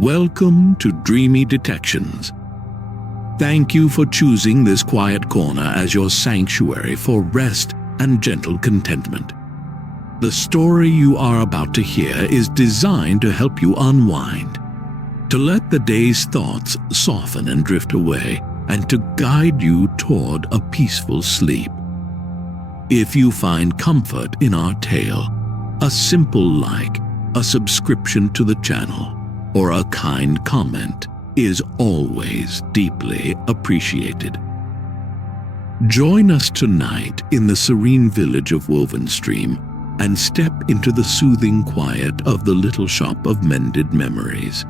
Welcome to Dreamy Detections. Thank you for choosing this quiet corner as your sanctuary for rest and gentle contentment. The story you are about to hear is designed to help you unwind, to let the day's thoughts soften and drift away, and to guide you toward a peaceful sleep. If you find comfort in our tale, a simple like, a subscription to the channel, or a kind comment is always deeply appreciated. Join us tonight in the serene village of Wovenstream and step into the soothing quiet of the little shop of mended memories.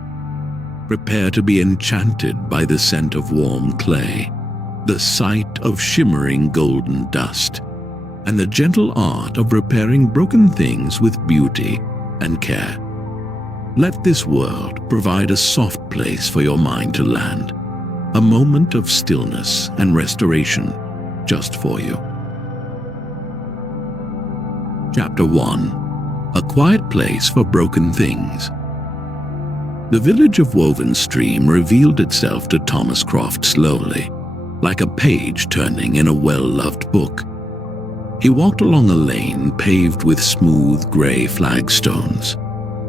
Prepare to be enchanted by the scent of warm clay, the sight of shimmering golden dust, and the gentle art of repairing broken things with beauty and care. Let this world provide a soft place for your mind to land, a moment of stillness and restoration just for you. Chapter 1. A Quiet Place for Broken Things. The village of Wovenstream revealed itself to Thomas Croft slowly, like a page turning in a well-loved book. He walked along a lane paved with smooth grey flagstones,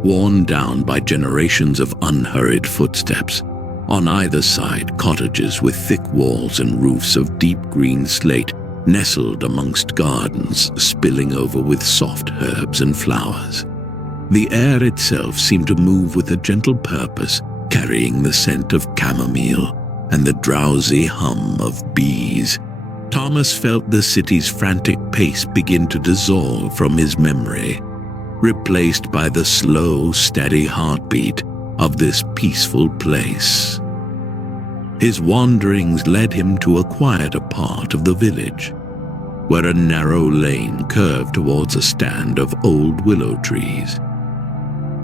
worn down by generations of unhurried footsteps. On either side, cottages with thick walls and roofs of deep green slate nestled amongst gardens spilling over with soft herbs and flowers. The air itself seemed to move with a gentle purpose, carrying the scent of chamomile and the drowsy hum of bees. Thomas felt the city's frantic pace begin to dissolve from his memory, replaced by the slow, steady heartbeat of this peaceful place. His wanderings led him to a quieter part of the village, where a narrow lane curved towards a stand of old willow trees.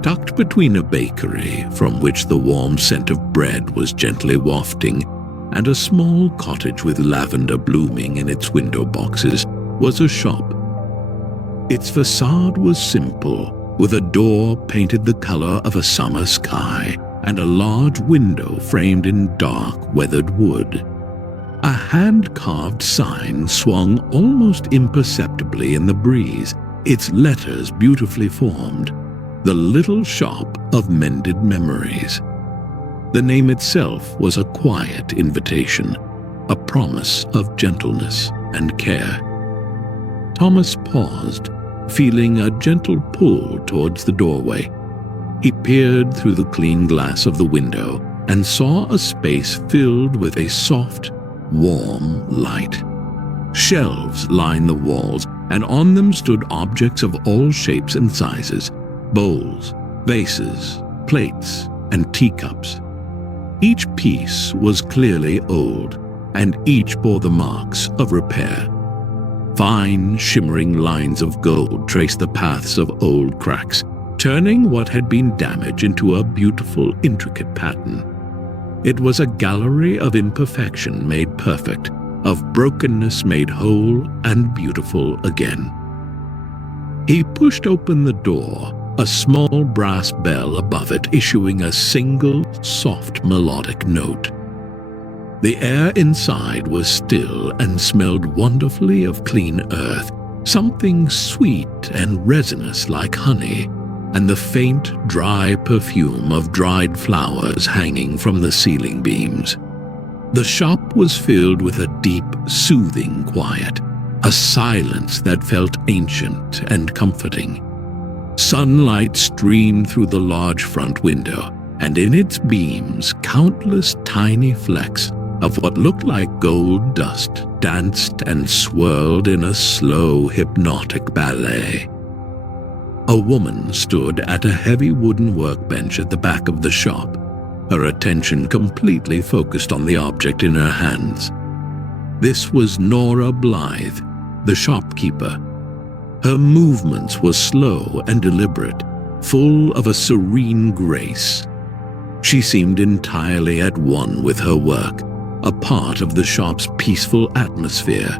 Tucked between a bakery, from which the warm scent of bread was gently wafting, and a small cottage with lavender blooming in its window boxes, was a shop. Its facade was simple, with a door painted the color of a summer sky and a large window framed in dark, weathered wood. A hand-carved sign swung almost imperceptibly in the breeze, its letters beautifully formed, "The Little Shop of Mended Memories." The name itself was a quiet invitation, a promise of gentleness and care. Thomas paused, feeling a gentle pull towards the doorway. He peered through the clean glass of the window and saw a space filled with a soft, warm light. Shelves lined the walls, and on them stood objects of all shapes and sizes: bowls, vases, plates, and teacups. Each piece was clearly old, and each bore the marks of repair. Fine, shimmering lines of gold traced the paths of old cracks, turning what had been damage into a beautiful, intricate pattern. It was a gallery of imperfection made perfect, of brokenness made whole and beautiful again. He pushed open the door, a small brass bell above it issuing a single, soft, melodic note. The air inside was still and smelled wonderfully of clean earth, something sweet and resinous like honey, and the faint, dry perfume of dried flowers hanging from the ceiling beams. The shop was filled with a deep, soothing quiet, a silence that felt ancient and comforting. Sunlight streamed through the large front window, and in its beams countless tiny flecks of what looked like gold dust danced and swirled in a slow, hypnotic ballet. A woman stood at a heavy wooden workbench at the back of the shop, her attention completely focused on the object in her hands. This was Nora Blythe, the shopkeeper. Her movements were slow and deliberate, full of a serene grace. She seemed entirely at one with her work, a part of the shop's peaceful atmosphere.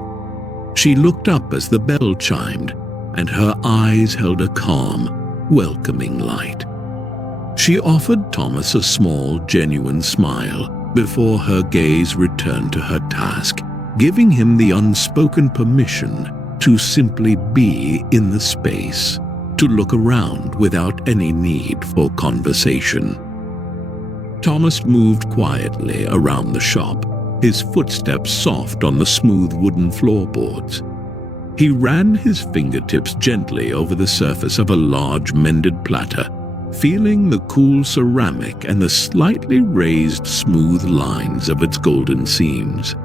She looked up as the bell chimed, and her eyes held a calm, welcoming light. She offered Thomas a small, genuine smile before her gaze returned to her task, giving him the unspoken permission to simply be in the space, to look around without any need for conversation. Thomas moved quietly around the shop, his footsteps soft on the smooth wooden floorboards. He ran his fingertips gently over the surface of a large mended platter, feeling the cool ceramic and the slightly raised smooth lines of its golden seams.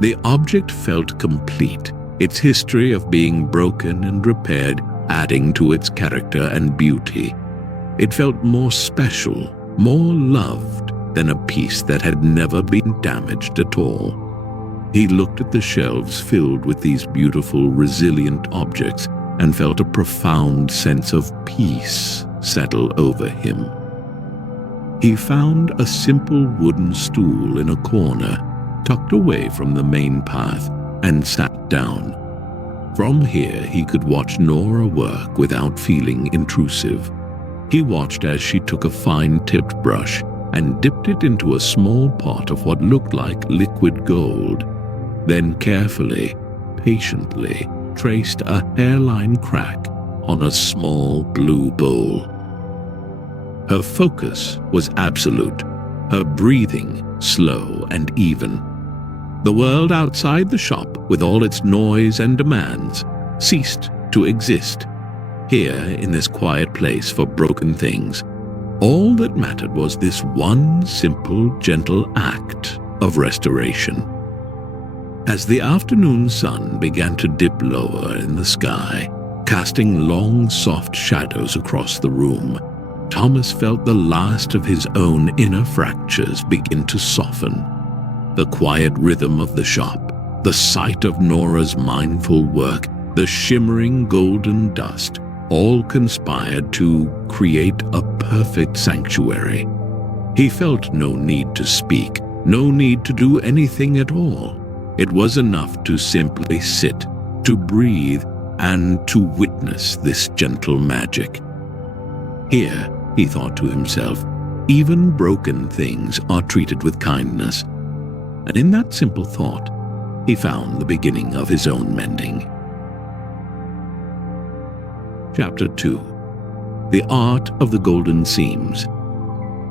The object felt complete, its history of being broken and repaired adding to its character and beauty. It felt more special, more loved than a piece that had never been damaged at all. He looked at the shelves filled with these beautiful, resilient objects and felt a profound sense of peace settle over him. He found a simple wooden stool in a corner, tucked away from the main path, and sat down. From here he could watch Nora work without feeling intrusive. He watched as she took a fine-tipped brush and dipped it into a small pot of what looked like liquid gold, then carefully, patiently traced a hairline crack on a small blue bowl. Her focus was absolute, her breathing slow and even. The world outside the shop, with all its noise and demands, ceased to exist. Here, in this quiet place for broken things, all that mattered was this one simple, gentle act of restoration. As the afternoon sun began to dip lower in the sky, casting long, soft shadows across the room, Thomas felt the last of his own inner fractures begin to soften. The quiet rhythm of the shop, the sight of Nora's mindful work, the shimmering golden dust, all conspired to create a perfect sanctuary. He felt no need to speak, no need to do anything at all. It was enough to simply sit, to breathe, and to witness this gentle magic. Here, he thought to himself, even broken things are treated with kindness. And in that simple thought, he found the beginning of his own mending. Chapter 2. The Art of the Golden Seams.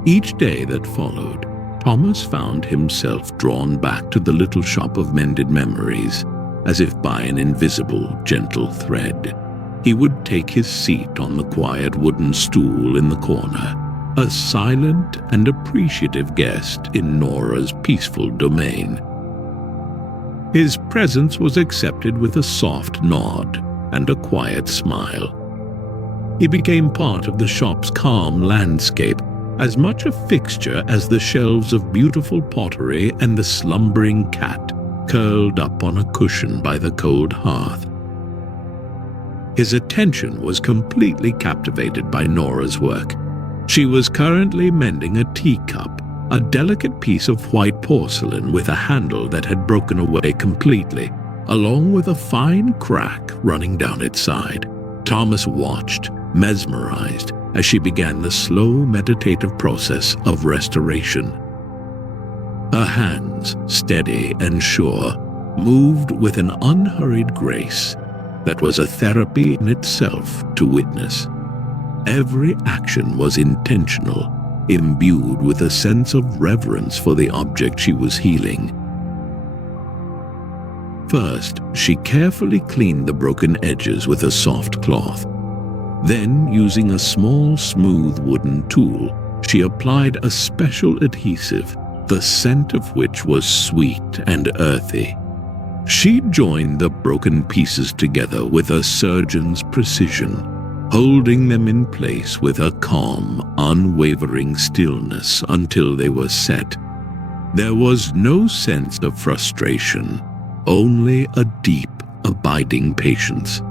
Each day that followed, Thomas found himself drawn back to the little shop of mended memories, as if by an invisible, gentle thread. He would take his seat on the quiet wooden stool in the corner, a silent and appreciative guest in Nora's peaceful domain. His presence was accepted with a soft nod and a quiet smile. He became part of the shop's calm landscape, as much a fixture as the shelves of beautiful pottery and the slumbering cat curled up on a cushion by the cold hearth. His attention was completely captivated by Nora's work. She was currently mending a teacup, a delicate piece of white porcelain with a handle that had broken away completely, along with a fine crack running down its side. Thomas watched, mesmerized, as she began the slow meditative process of restoration. Her hands, steady and sure, moved with an unhurried grace that was a therapy in itself to witness. Every action was intentional, imbued with a sense of reverence for the object she was healing. First, she carefully cleaned the broken edges with a soft cloth. Then, using a small, smooth wooden tool, she applied a special adhesive, the scent of which was sweet and earthy. She joined the broken pieces together with a surgeon's precision, holding them in place with a calm, unwavering stillness until they were set. There was no sense of frustration, only a deep, abiding patience.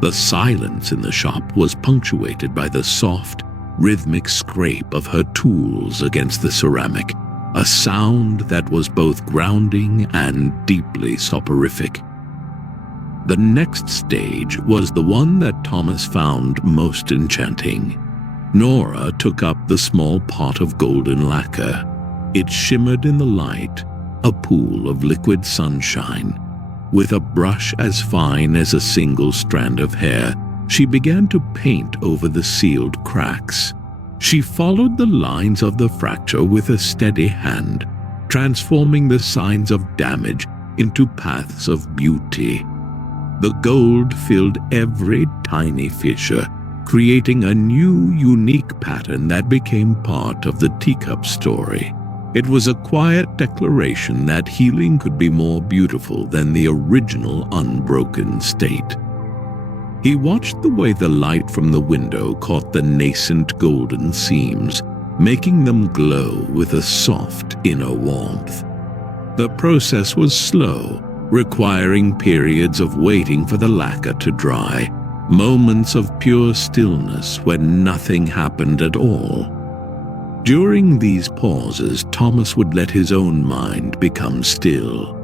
The silence in the shop was punctuated by the soft, rhythmic scrape of her tools against the ceramic, a sound that was both grounding and deeply soporific. The next stage was the one that Thomas found most enchanting. Nora took up the small pot of golden lacquer. It shimmered in the light, a pool of liquid sunshine. With a brush as fine as a single strand of hair, she began to paint over the sealed cracks. She followed the lines of the fracture with a steady hand, transforming the signs of damage into paths of beauty. The gold filled every tiny fissure, creating a new, unique pattern that became part of the teacup story. It was a quiet declaration that healing could be more beautiful than the original unbroken state. He watched the way the light from the window caught the nascent golden seams, making them glow with a soft inner warmth. The process was slow, requiring periods of waiting for the lacquer to dry, moments of pure stillness when nothing happened at all. During these pauses, Thomas would let his own mind become still.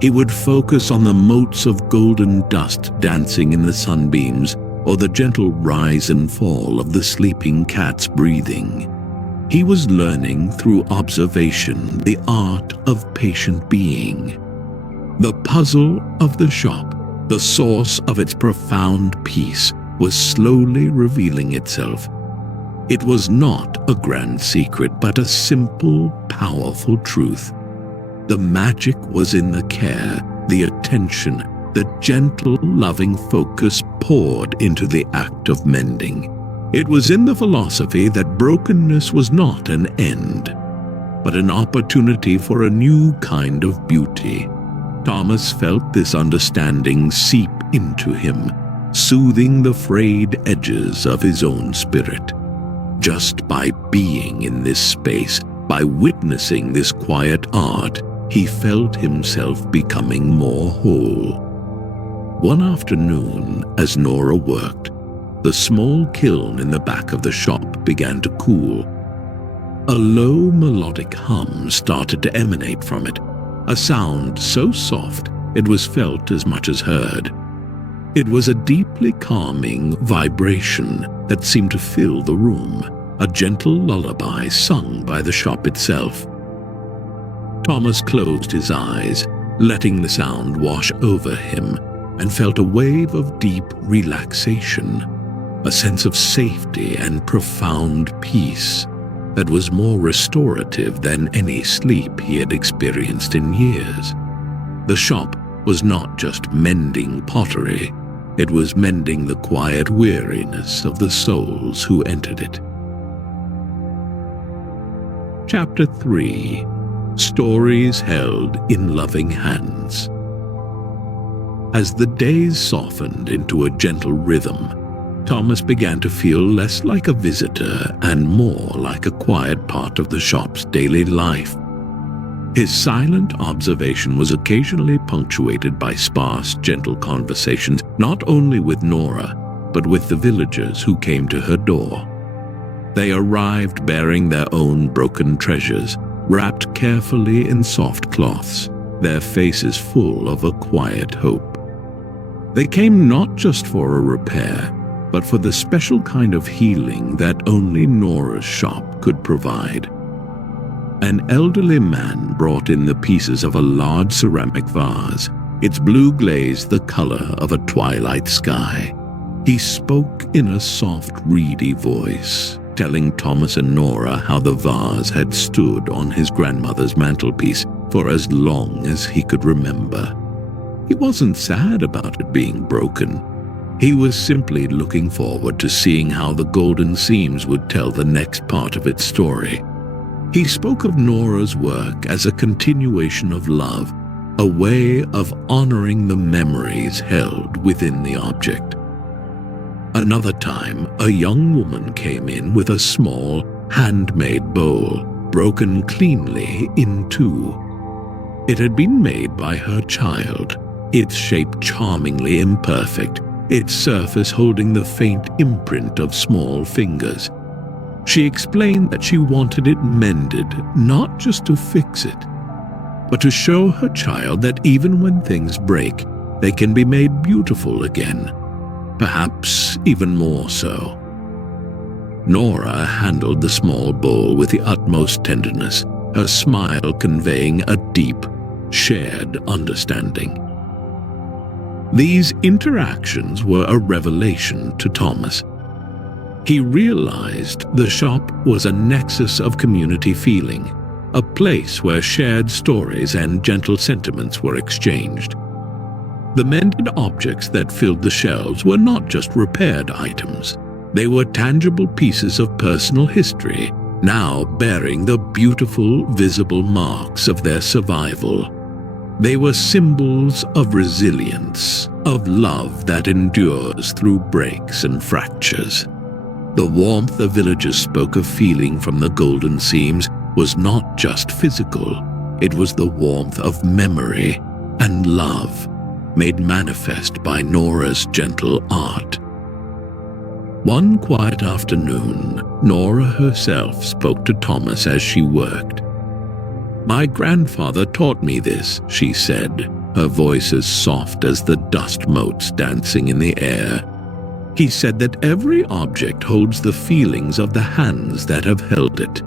He would focus on the motes of golden dust dancing in the sunbeams, or the gentle rise and fall of the sleeping cat's breathing. He was learning through observation the art of patient being. The puzzle of the shop, the source of its profound peace, was slowly revealing itself. It was not a grand secret, but a simple, powerful truth. The magic was in the care, the attention, the gentle, loving focus poured into the act of mending. It was in the philosophy that brokenness was not an end, but an opportunity for a new kind of beauty. Thomas felt this understanding seep into him, soothing the frayed edges of his own spirit. Just by being in this space, by witnessing this quiet art, he felt himself becoming more whole. One afternoon, as Nora worked, the small kiln in the back of the shop began to cool. A low melodic hum started to emanate from it, a sound so soft it was felt as much as heard. It was a deeply calming vibration that seemed to fill the room, a gentle lullaby sung by the shop itself. Thomas closed his eyes, letting the sound wash over him, and felt a wave of deep relaxation, a sense of safety and profound peace that was more restorative than any sleep he had experienced in years. The shop was not just mending pottery, it was mending the quiet weariness of the souls who entered it. Chapter 3. Stories Held in Loving Hands. As the days softened into a gentle rhythm, Thomas began to feel less like a visitor and more like a quiet part of the shop's daily life. His silent observation was occasionally punctuated by sparse, gentle conversations, not only with Nora, but with the villagers who came to her door. They arrived bearing their own broken treasures, wrapped carefully in soft cloths, their faces full of a quiet hope. They came not just for a repair, but for the special kind of healing that only Nora's shop could provide. An elderly man brought in the pieces of a large ceramic vase, its blue glaze the color of a twilight sky. He spoke in a soft, reedy voice, telling Thomas and Nora how the vase had stood on his grandmother's mantelpiece for as long as he could remember. He wasn't sad about it being broken. He was simply looking forward to seeing how the golden seams would tell the next part of its story. He spoke of Nora's work as a continuation of love, a way of honoring the memories held within the object. Another time, a young woman came in with a small, handmade bowl, broken cleanly in two. It had been made by her child, its shape charmingly imperfect, its surface holding the faint imprint of small fingers. She explained that she wanted it mended, not just to fix it, but to show her child that even when things break, they can be made beautiful again. Perhaps even more so. Nora handled the small bowl with the utmost tenderness, her smile conveying a deep, shared understanding. These interactions were a revelation to Thomas. He realized the shop was a nexus of community feeling, a place where shared stories and gentle sentiments were exchanged. The mended objects that filled the shelves were not just repaired items. They were tangible pieces of personal history, now bearing the beautiful, visible marks of their survival. They were symbols of resilience, of love that endures through breaks and fractures. The warmth the villagers spoke of feeling from the golden seams was not just physical. It was the warmth of memory and love, made manifest by Nora's gentle art. One quiet afternoon, Nora herself spoke to Thomas as she worked. "My grandfather taught me this," she said, her voice as soft as the dust motes dancing in the air. "He said that every object holds the feelings of the hands that have held it.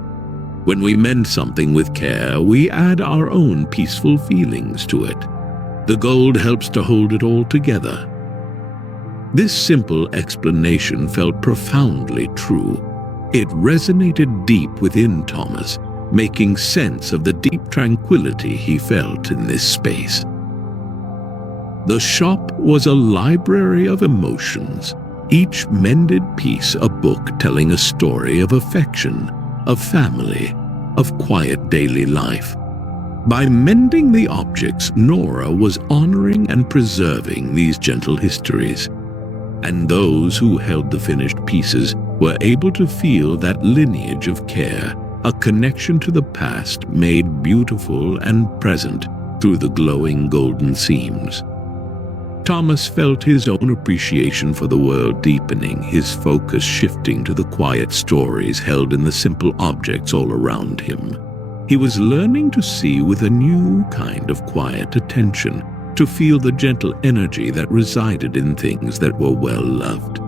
When we mend something with care, we add our own peaceful feelings to it. The gold helps to hold it all together." This simple explanation felt profoundly true. It resonated deep within Thomas, making sense of the deep tranquility he felt in this space. The shop was a library of emotions, each mended piece a book telling a story of affection, of family, of quiet daily life. By mending the objects, Nora was honoring and preserving these gentle histories. And those who held the finished pieces were able to feel that lineage of care, a connection to the past made beautiful and present through the glowing golden seams. Thomas felt his own appreciation for the world deepening, his focus shifting to the quiet stories held in the simple objects all around him. He was learning to see with a new kind of quiet attention, to feel the gentle energy that resided in things that were well loved.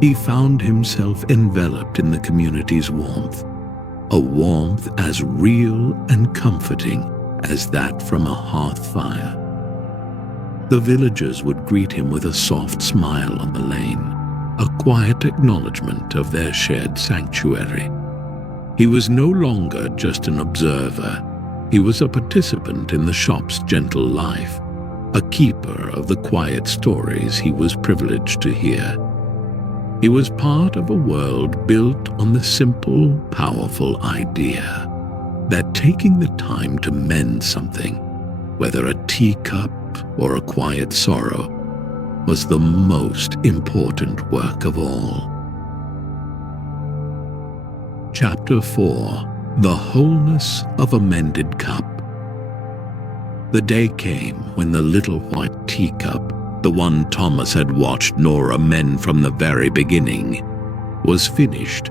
He found himself enveloped in the community's warmth, a warmth as real and comforting as that from a hearth fire. The villagers would greet him with a soft smile on the lane, a quiet acknowledgement of their shared sanctuary. He was no longer just an observer. He was a participant in the shop's gentle life, a keeper of the quiet stories he was privileged to hear. He was part of a world built on the simple, powerful idea that taking the time to mend something, whether a teacup or a quiet sorrow, was the most important work of all. Chapter 4: The Wholeness of a Mended Cup. The day came when the little white teacup, the one Thomas had watched Nora mend from the very beginning, was finished.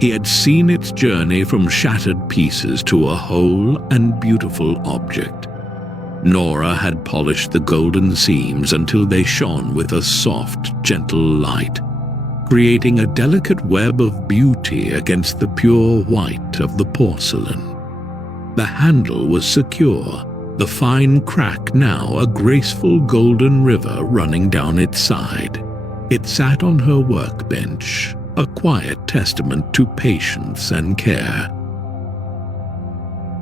He had seen its journey from shattered pieces to a whole and beautiful object. Nora had polished the golden seams until they shone with a soft, gentle light, creating a delicate web of beauty against the pure white of the porcelain. The handle was secure, the fine crack now a graceful golden river running down its side. It sat on her workbench, a quiet testament to patience and care.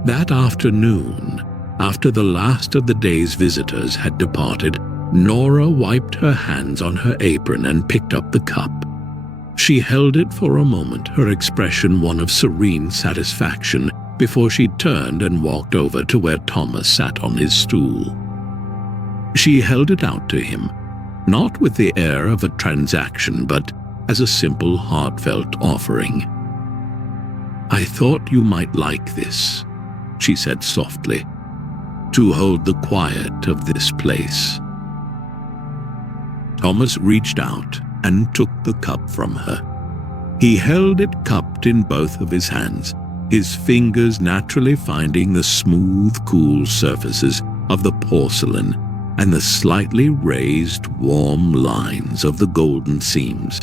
That afternoon, after the last of the day's visitors had departed, Nora wiped her hands on her apron and picked up the cup. She held it for a moment, her expression one of serene satisfaction, before she turned and walked over to where Thomas sat on his stool. She held it out to him, not with the air of a transaction, but as a simple, heartfelt offering. "I thought you might like this," she said softly, "to hold the quiet of this place." Thomas reached out and took the cup from her. He held it cupped in both of his hands, his fingers naturally finding the smooth, cool surfaces of the porcelain and the slightly raised, warm lines of the golden seams.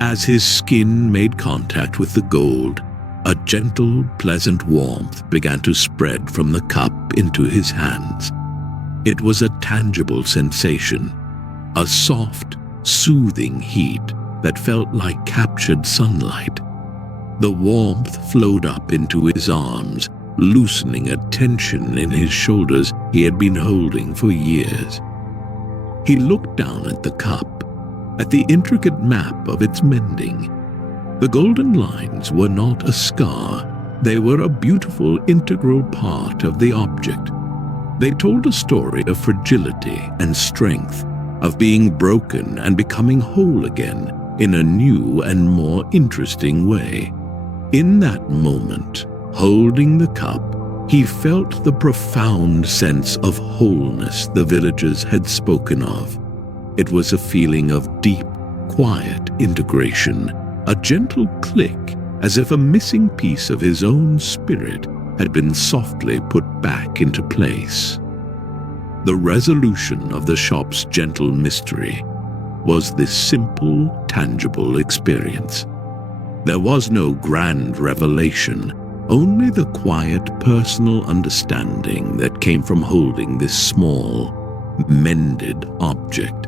As his skin made contact with the gold, a gentle, pleasant warmth began to spread from the cup into his hands. It was a tangible sensation, a soft, soothing heat that felt like captured sunlight. The warmth flowed up into his arms, loosening a tension in his shoulders he had been holding for years. He looked down at the cup, at the intricate map of its mending. The golden lines were not a scar, they were a beautiful integral part of the object. They told a story of fragility and strength, of being broken and becoming whole again in a new and more interesting way. In that moment, holding the cup, he felt the profound sense of wholeness the villagers had spoken of. It was a feeling of deep, quiet integration, a gentle click, as if a missing piece of his own spirit had been softly put back into place. The resolution of the shop's gentle mystery was this simple, tangible experience. There was no grand revelation, only the quiet personal understanding that came from holding this small, mended object.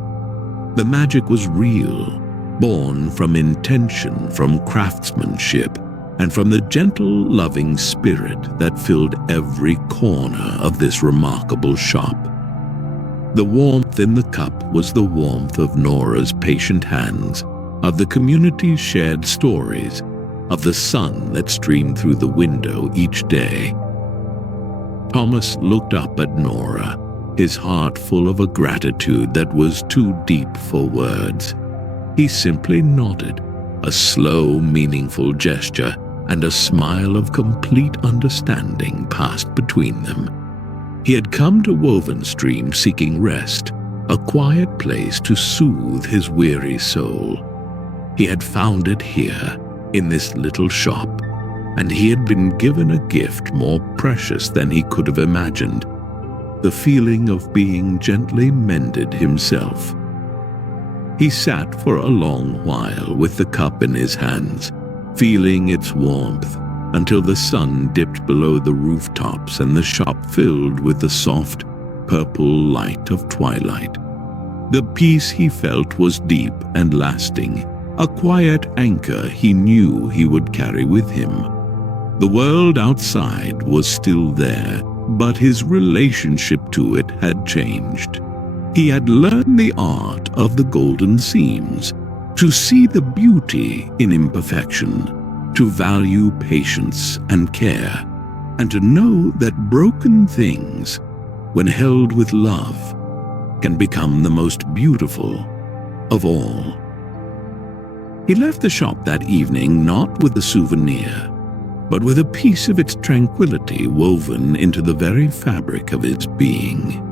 The magic was real, born from intention, from craftsmanship, and from the gentle, loving spirit that filled every corner of this remarkable shop. The warmth in the cup was the warmth of Nora's patient hands, of the community's shared stories, of the sun that streamed through the window each day. Thomas looked up at Nora, his heart full of a gratitude that was too deep for words. He simply nodded, a slow, meaningful gesture, and a smile of complete understanding passed between them. He had come to Wovenstream seeking rest, a quiet place to soothe his weary soul. He had found it here, in this little shop, and he had been given a gift more precious than he could have imagined, the feeling of being gently mended himself. He sat for a long while with the cup in his hands, feeling its warmth, until the sun dipped below the rooftops and the shop filled with the soft, purple light of twilight. The peace he felt was deep and lasting, a quiet anchor he knew he would carry with him. The world outside was still there, but his relationship to it had changed. He had learned the art of the golden seams, to see the beauty in imperfection, to value patience and care, and to know that broken things, when held with love, can become the most beautiful of all. He left the shop that evening not with a souvenir, but with a piece of its tranquility woven into the very fabric of his being.